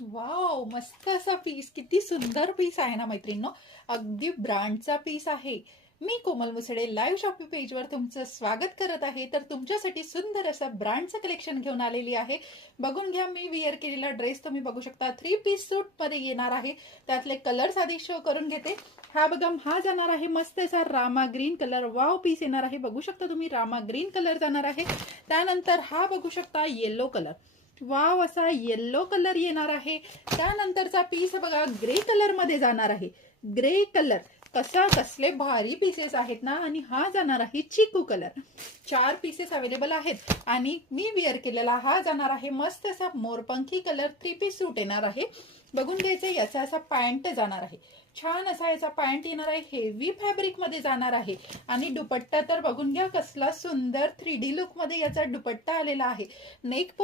Wow, मस्त असा piece, किती सुंदर पीस आहे ना मैत्रिणींनो. अगदी ब्रँडचा पीस आहे. मी कोमल मुसडे लाईव्ह शॉपिंग पेजवर तुमचं स्वागत करत आहे. तर तुमच्यासाठी सुंदर असं ब्रँडचं कलेक्शन घेऊन आलेली आहे. बघून घ्या, मी विअर केलेला ड्रेस तुम्ही बघू शकता. 3 पीस सूट मध्ये येणार आहे. त्यातले कलर्स आधी शो करून घेते. हा बघा, हा जाणार आहे मस्त असा रामा ग्रीन कलर. वाव पीस येणार आहे. बघू शकता तुम्ही, रामा ग्रीन कलर जाणार आहे. त्यानंतर हा बघू शकता येलो कलर. वाव, असा येलो कलर येणार आहे. त्यानंतरचा पीस बघा, ग्रे कलर मध्ये जाणार आहे. ग्रे कलर कसा, कसले भारी पीसेस आहेत ना. आणि हा जाणार आहे चिकू कलर. 4 पीसेस अवेलेबल आहेत. आणि मी वेअर केलेला हा जाणार आहे मस्त असा मोरपंखी कलर. 3 पीस सूट येणार आहे. बघून घ्यायचे. याचा असा पॅन्ट जाणार आहे. छान असा याचा पॅन्ट येणार आहे. हेवी फॅब्रिक मध्ये जाणार आहे. आणि दुपट्टा तर बघून घ्या, कसला सुंदर 3D लुक मध्ये याचा दुपट्टा आलेला आहे. नेक